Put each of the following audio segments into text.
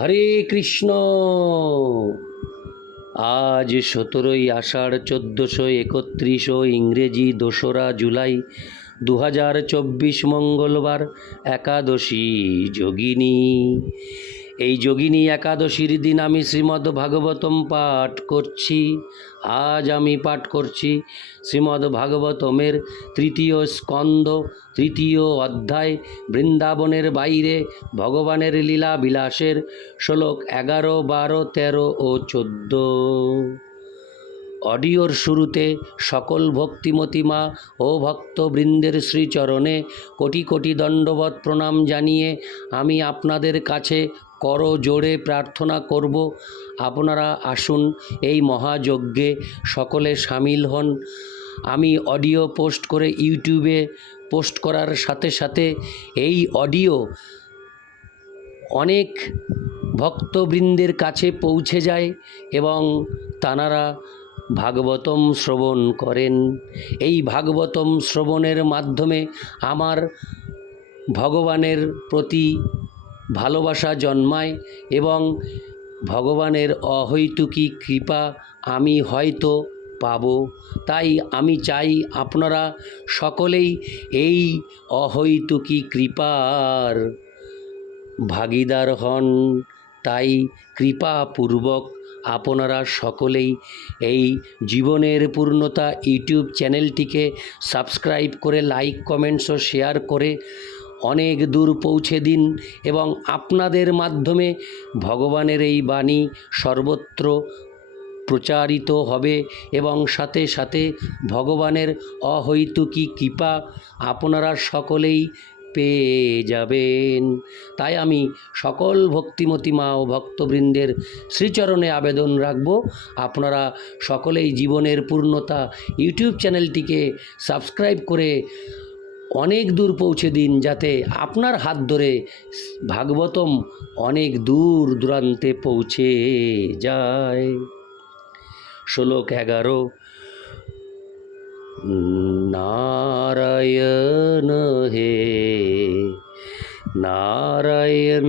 হরে কৃষ্ণ। আজ সতেরোই আষাঢ়, চোদ্দোশো একত্রিশ ইংরেজি দোসরা জুলাই দু হাজার চব্বিশ মঙ্গলবার একাদশী যোগিনী। এই যোগিনী একাদশীর দিন আমি শ্রীমদ্ ভাগবতম পাঠ করছি। আজ আমি পাঠ করছি শ্রীমদ্ ভাগবতমের তৃতীয় স্কন্দ তৃতীয় অধ্যায়, বৃন্দাবনের বাইরে ভগবানের লীলা বিলাসের শ্লোক এগারো, বারো, তেরো ও চোদ্দ। অডিওর শুরুতে সকল ভক্তিমতিমা ও ভক্তবৃন্দের শ্রীচরণে কোটি কোটি দণ্ডবত প্রণাম জানিয়ে আমি আপনাদের কাছে কর জোরে প্রার্থনা করব। আপনারা আসুন এই মহাযজ্ঞে সকলে সামিল হন। আমি অডিও পোস্ট করে ইউটিউবে পোস্ট করার সাথে সাথে এই অডিও অনেক ভক্তবৃন্দের কাছে পৌঁছে যায় এবং তানারা ভাগবতম শ্রবণ করেন। এই ভাগবতম শ্রবণের মাধ্যমে আমার ভগবানের প্রতি ভালোবাসা জন্মায় এবং ভগবানের অহৈতুকী কৃপা আমি হয়তো পাব। তাই আমি চাই আপনারা সকলেই এই অহৈতুকী কৃপার ভাগিদার হন। তাই কৃপাপূর্বক আপনারা সকলেই এই জীবনের পূর্ণতা ইউটিউব চ্যানেলটিকে সাবস্ক্রাইব করে লাইক, কমেন্টস ও শেয়ার করে অনেক দূর পৌঁছে দিন এবং আপনাদের মাধ্যমে ভগবানের এই বাণী সর্বত্র প্রচারিত হবে এবং সাথে সাথে ভগবানের অহৈতুকী কৃপা আপনারা সকলেই পেয়ে যাবেন। তাই আমি সকল ভক্তিমতী মা ও ভক্তবৃন্দের শ্রীচরণে আবেদন রাখব। আপনারা সকলেই জীবনের পূর্ণতা ইউটিউব চ্যানেলটিকে সাবস্ক্রাইব করে অনেক দূর পৌঁছে দিন, যাতে আপনার হাত ধরে ভাগবতম অনেক দূর দূরান্তে পৌঁছে যায়। শ্লোক এগারো নারায়ণ হে নারায়ণ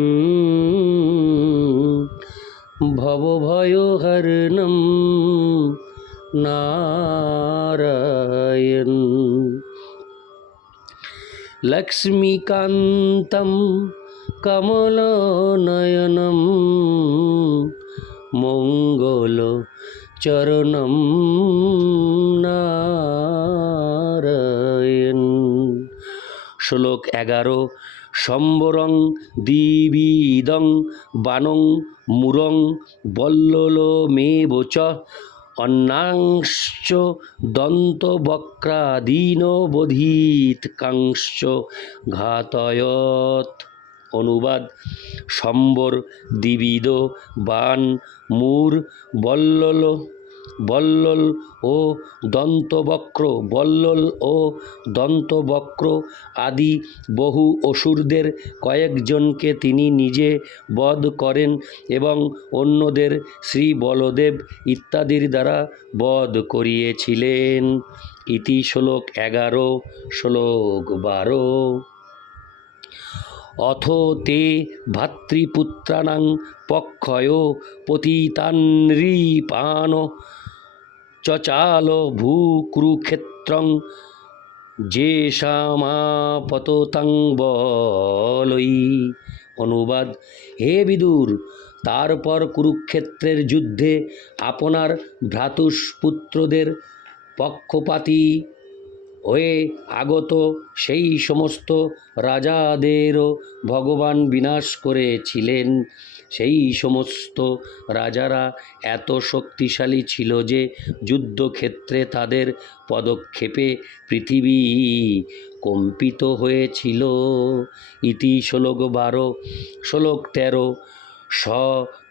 ভবভয়হরণম নারায়ণ। লক্ষ্মীকান্तं কমলনয়नं মঙ্গলচরণম নারায়ণ। শ্লোক এগারো। সম্বরং দিবিদং বানং মুরং বল্লল মেবচ অন্যাংশ্চ দন্তবক্রাদীন বোধিত কাংশ্চ ঘাতয়ত। অনুবাদ, সম্বর দিবিদ বান, মূর, বল্লল বল্লল ও দন্তবক্র, বল্লল ও দন্তবক্র আদি বহু অসুরদের কয়েকজনকে তিনি নিজে বধ করেন এবং অন্যদের শ্রী বলদেব ইত্যাদির দ্বারা বধ করিয়েছিলেন। ইতি শ্লোক এগারো, শ্লোক বারো। অথ তে ভাতৃপুত্রাণাং পক্ষয় পতিতানৃপান চচাল ভূকুরুক্ষেত্রং যেষামাপততাং বলই অনুবাদ, হে বিদুর, তারপর কুরুক্ষেত্রের যুদ্ধে আপনার ভ্রাতুষ্পুত্রদের পক্ষপাতী হয়ে আগত সেই সমস্ত রাজাদেরও ভগবান বিনাশ করেছিলেন। সেই সমস্ত রাজারা এত শক্তিশালী ছিল যে যুদ্ধক্ষেত্রে তাদের পদক্ষেপে পৃথিবী কম্পিত হয়েছিল। ইতি শ্লোক বারো, শ্লোক তেরো স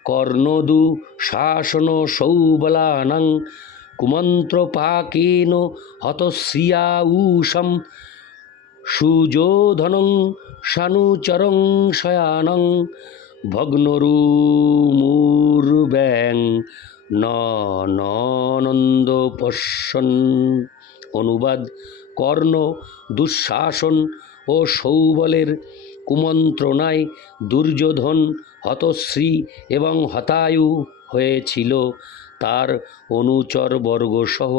কর্ণদু শাসন সৌবলানাং কুমন্ত্রপাকেন হতশ্রিয়াউষম সুযোধনং সানুচরং শয়ানং ভগ্নরুমুর্ব্যাং ন ননন্দ পশ্যন অনুবাদ, কর্ণ, দুঃশাসন ও সৌবলের কুমন্ত্রণায় দুর্যোধন হতশ্রী এবং হতায়ু হয়েছিল। তার অনুচরবর্গসহ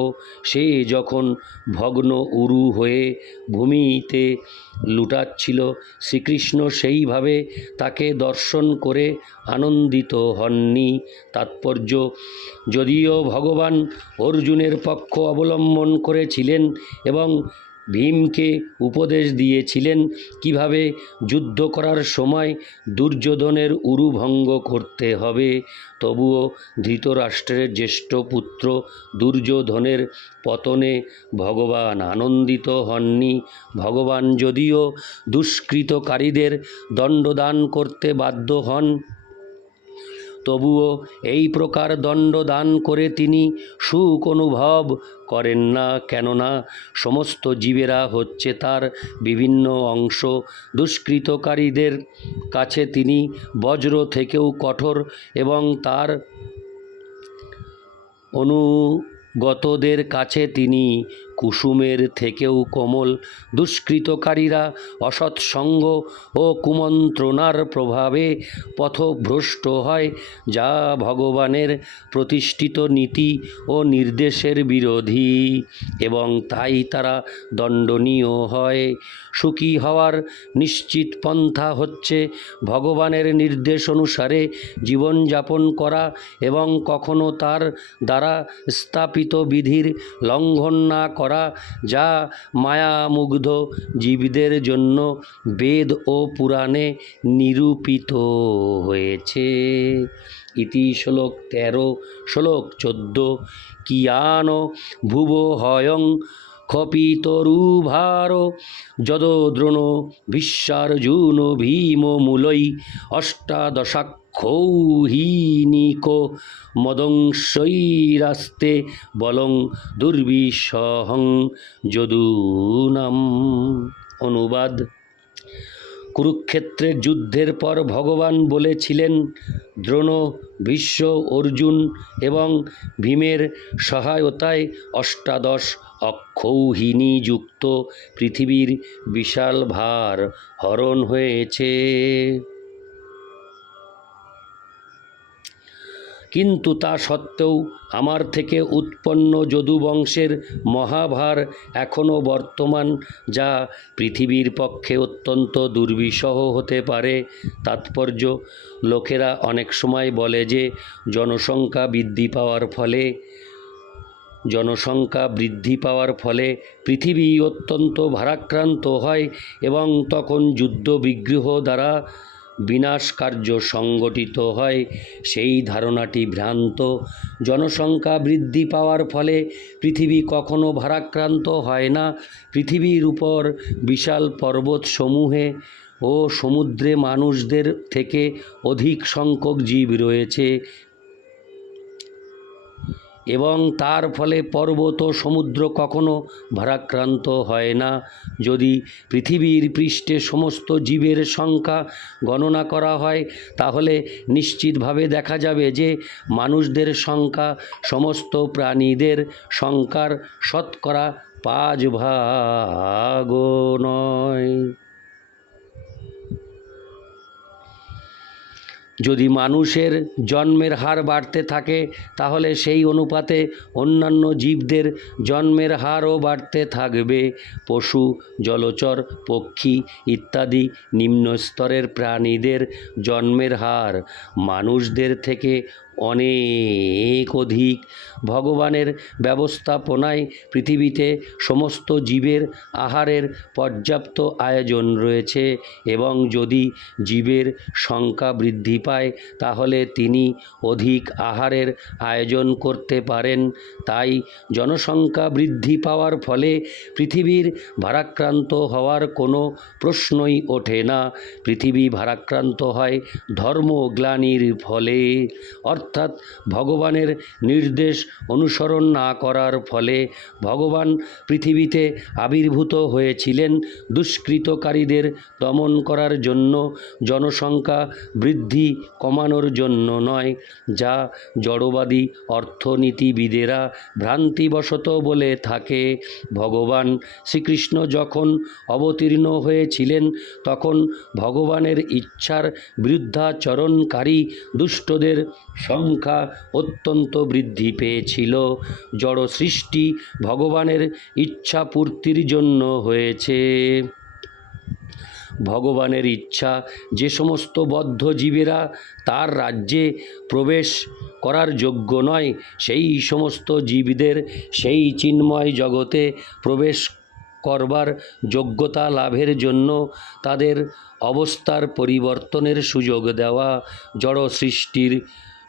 সে যখন ভগ্ন উরু হয়ে ভূমিতে লুটাচ্ছিল, শ্রীকৃষ্ণ সেইভাবে তাকে দর্শন করে আনন্দিত হননি। তাৎপর্য, যদিও ভগবান অর্জুনের পক্ষ অবলম্বন করেছিলেন এবং ভীমকে উপদেশ দিয়েছিলেন কীভাবে যুদ্ধ করার সময় দুর্যোধনের উরুভঙ্গ করতে হবে। তবুও ধৃতরাষ্ট্রের জ্যেষ্ঠ পুত্র দুর্যোধনের পতনে ভগবান আনন্দিত হননি। ভগবান যদিও দুষ্কৃতকারীদের দণ্ডদান করতে বাধ্য হন তবুও এই প্রকার দণ্ড দান করে তিনি সুখ অনুভব করেন না। কেননা সমস্ত জীবেরা হচ্ছে তার বিভিন্ন অংশ। দুষ্কৃতকারীদের কাছে তিনি বজ্র থেকেও কঠোর এবং তার অনুগতদের কাছে তিনি কুসুমের থেকেও কোমল দুষ্কৃতকারীরা অসৎসঙ্গ ও কুমন্ত্রণার প্রভাবে পথভ্রষ্ট হয়, যা ভগবানের প্রতিষ্ঠিত নীতি ও নির্দেশের বিরোধী এবং তাই তারা দণ্ডনীয় হয়। সুখী হওয়ার নিশ্চিত পন্থা হচ্ছে ভগবানের নির্দেশ অনুসারে জীবনযাপন করা এবং কখনো তার দ্বারা স্থাপিত বিধির লঙ্ঘন না করা। যা মায়ামুগ্ধ জীবদের জন্য বেদ ও পুরাণে নিরূপিত হয়েছে। ইতি শ্লোক তেরো, শ্লোক চোদ্দ, কিয়ান ভুব হয়ং খপিতরুভার যদদ্রোণ বিশ্বার্জুন ভীম মূলৈ অষ্টাদশাক্ষৌহিনীক মদংশৈরাস্তে বলং দুর্বিষহং যদুনাম। অনুবাদ। কুরুক্ষেত্রের যুদ্ধের পর ভগবান বলেছিলেন, দ্রোণ ভীষ্ম অর্জুন এবং ভীমের সহায়তায় অষ্টাদশ অক্ষৌহিনী যুক্ত পৃথিবীর বিশাল ভার হরণ হয়েছে। কিন্তু তা সত্ত্বেও আমার থেকে উৎপন্ন যদুবংশের মহাভার এখনও বর্তমান, যা পৃথিবীর পক্ষে অত্যন্ত দুর্বিষহ হতে পারে। তাৎপর্য, লোকেরা অনেক সময় বলে যে, জনসংখ্যা বৃদ্ধি পাওয়ার ফলে জনসংখ্যা বৃদ্ধি পাওয়ার ফলে পৃথিবী অত্যন্ত ভারাক্রান্ত হয় এবং তখন যুদ্ধ বিগ্রহ দ্বারা বিনাশ কার্য সংগঠিত হয়। সেই ধারণাটি ভ্রান্ত। জনসংখ্যা বৃদ্ধি পাওয়ার ফলে পৃথিবী কখনো ভারাক্রান্ত হয় না। পৃথিবীর উপর বিশাল পর্বতসমূহে ও সমুদ্রে মানুষদের থেকে অধিক সংখ্যক জীব রয়েছে। এবং তার ফলে পর্বত, সমুদ্র কখনো ভারাক্রান্ত হয় না। যদি পৃথিবীর পৃষ্ঠে সমস্ত জীবের সংখ্যা গণনা করা হয়, তাহলে নিশ্চিতভাবে দেখা যাবে যে মানুষদের সংখ্যা, সমস্ত প্রাণীদের সংখ্যার শতকরা পাঁচ ভাগও নয়। যদি মানুষের জন্মের হার বাড়তে থাকে, তাহলে সেই অনুপাতে অন্যান্য জীবদের জন্মের হারও বাড়তে থাকবে। পশু, জলচর, পক্ষী ইত্যাদি নিম্নস্তরের প্রাণীদের জন্মের হার। মানুষদের থেকে অনেক অধিক ভগবানের ব্যবস্থাপনায় পৃথিবীতে সমস্ত জীবের আহারের পর্যাপ্ত আয়োজন রয়েছে এবং যদি জীবের সংখ্যা বৃদ্ধি পায়, তাহলে তিনি অধিক আহারের আয়োজন করতে পারেন। তাই জনসংখ্যা বৃদ্ধি পাওয়ার ফলে পৃথিবীর ভারাক্রান্ত হওয়ার কোনো প্রশ্নই ওঠে না। পৃথিবী ভারাক্রান্ত হয় ধর্মগ্লানির ফলে। অর্থাৎ অর্থাৎ ভগবানের নির্দেশ অনুসরণ না করার ফলে ভগবান পৃথিবীতে আবির্ভূত হয়েছিলেন দুষ্কৃতকারীদের দমন করার জন্য, জনসংখ্যা বৃদ্ধি কমানোর জন্য নয়, যা জড়বাদী অর্থনীতিবিদেরা ভ্রান্তিবশত বলে থাকে। ভগবান শ্রীকৃষ্ণ যখন অবতীর্ণ হয়েছিলেন, তখন ভগবানের ইচ্ছার বিরুদ্ধাচরণকারী দুষ্টদের সংখ্যা অত্যন্ত বৃদ্ধি পেয়েছিল। জড় সৃষ্টি ভগবানের ইচ্ছা পূর্তির জন্য হয়েছে। ভগবানের ইচ্ছা যে সমস্ত বদ্ধ জীবেরা তার রাজ্যে প্রবেশ করার যোগ্য নয়, সেই সমস্ত জীবদের সেই চিন্ময় জগতে প্রবেশ করবার যোগ্যতা লাভের জন্য তাদের অবস্থার পরিবর্তনের সুযোগ দেওয়া জড় সৃষ্টির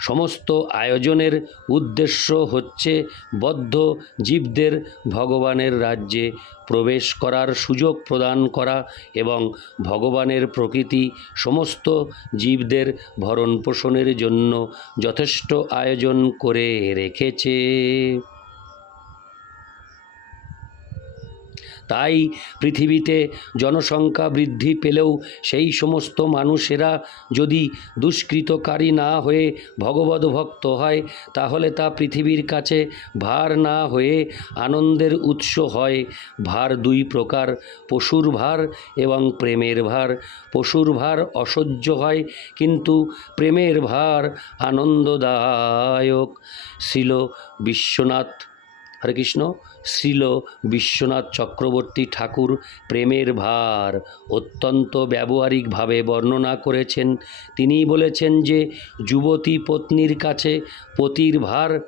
সমস্ত আয়োজনের উদ্দেশ্য হচ্ছে বদ্ধ জীবদের ভগবানের রাজ্যে প্রবেশ করার সুযোগ প্রদান করা এবং ভগবানের প্রকৃতি সমস্ত জীবদের ভরণ পোষণের জন্য যথেষ্ট আয়োজন করে রেখেছে। তাই পৃথিবীতে জনসংখ্যা বৃদ্ধি পেলেও সেই সমস্ত মানুষেরা যদি দুষ্কৃতকারী না হয়ে ভগবত ভক্ত হয়, তাহলে তা পৃথিবীর কাছে ভার না হয়ে আনন্দের উৎস হয়। ভার দুই প্রকার, পশুর ভার এবং প্রেমের ভার। পশুর ভার অসহ্য হয়, কিন্তু প্রেমের ভার আনন্দদায়ক। ছিল বিশ্বনাথ হরে কৃষ্ণ। শ্রীল বিশ্বনাথ চক্রবর্তী ঠাকুর প্রেমের ভার অত্যন্ত ব্যবহারিকভাবে বর্ণনা করেছেন। তিনি বলেছেন যে, যুবতী পত্নীর কাছে পতির ভার,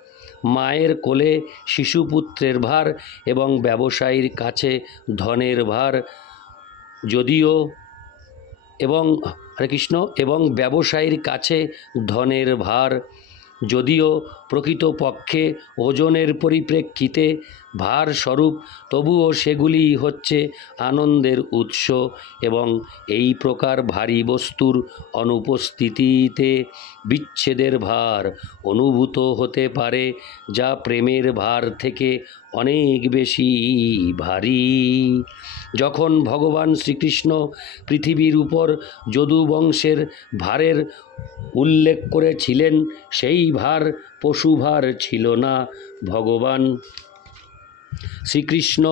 মায়ের কোলে শিশুপুত্রের ভার এবং ব্যবসায়ীর কাছে ধনের ভার। যদিও এবং, হরে কৃষ্ণ, এবং ব্যবসায়ীর কাছে ধনের ভার। যদিও প্রকৃতপক্ষে ওজনের পরিপ্রেক্ষিতে ভার স্বরূপ তবুও সেগুলি হচ্ছে আনন্দের উৎস এবং এই প্রকার ভারী বস্তুর অনুপস্থিতিতে বিচ্ছেদের ভার অনুভূত হতে পারে, যা প্রেমের ভার থেকে অনেক বেশি ভারী। যখন ভগবান শ্রীকৃষ্ণ পৃথিবীর উপর যদুবংশের ভারের উল্লেখ করেছিলেন, সেই ভার পশুভার ছিল না। ভগবান শ্রীকৃষ্ণ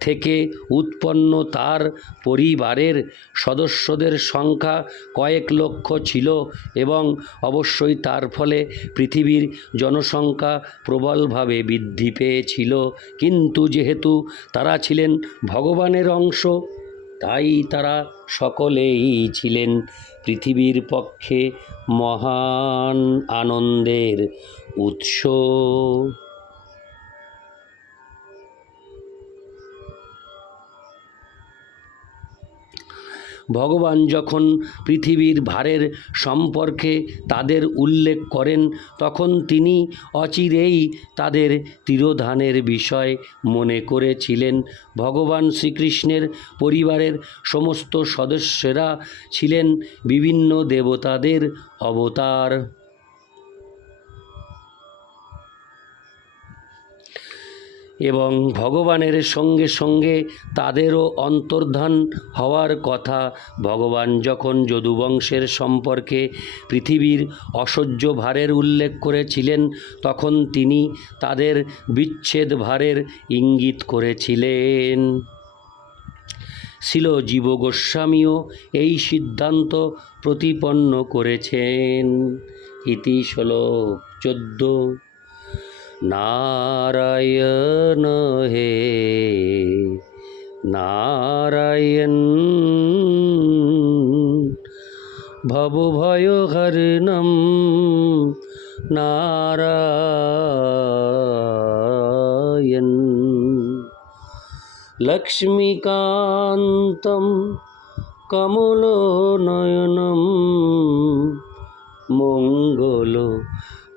থেকে উৎপন্ন তার পরিবারের সদস্যদের সংখ্যা কয়েক লক্ষ ছিল এবং অবশ্যই তার ফলে পৃথিবীর জনসংখ্যা প্রবলভাবে বৃদ্ধি পেয়েছিল। কিন্তু যেহেতু তারা ছিলেন ভগবানের অংশ, তাই তারা সকলেই ছিলেন পৃথিবীর পক্ষে মহান আনন্দের উৎস। ভগবান যখন পৃথিবীর ভারের সম্পর্কে তাদের উল্লেখ করেন, তখন তিনি অচিরেই তাদের তিরোধানের বিষয় মনে করেছিলেন। ভগবান শ্রীকৃষ্ণের পরিবারের সমস্ত সদস্যরা ছিলেন বিভিন্ন দেবতাদের অবতার। এবং ভগবানের সঙ্গে সঙ্গে তাদেরও অন্তর্ধান হওয়ার কথা ভগবান যখন যদুবংশের সম্পর্কে পৃথিবীর অসহ্য ভারের উল্লেখ করেছিলেন, তখন তিনি তাদের বিচ্ছেদ ভারের ইঙ্গিত করেছিলেন। ছিল জীব গোস্বামীও এই সিদ্ধান্ত প্রতিপন্ন করেছেন। ইতি শ্লোক চোদ্দ। नारायण हे। नारायण। भवभयो हरिणम नारायण। लक्ष्मीकान्तं कमलो नयनं मङ्गलो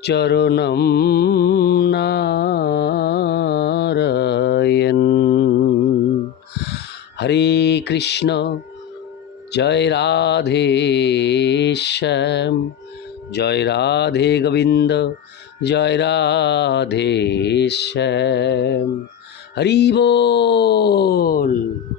चरणम् হরে কৃষ্ণ জয় রাধে শ্যাম। জয় রাধে গোবিন্দ জয় রাধে শ্যাম। হরি বল।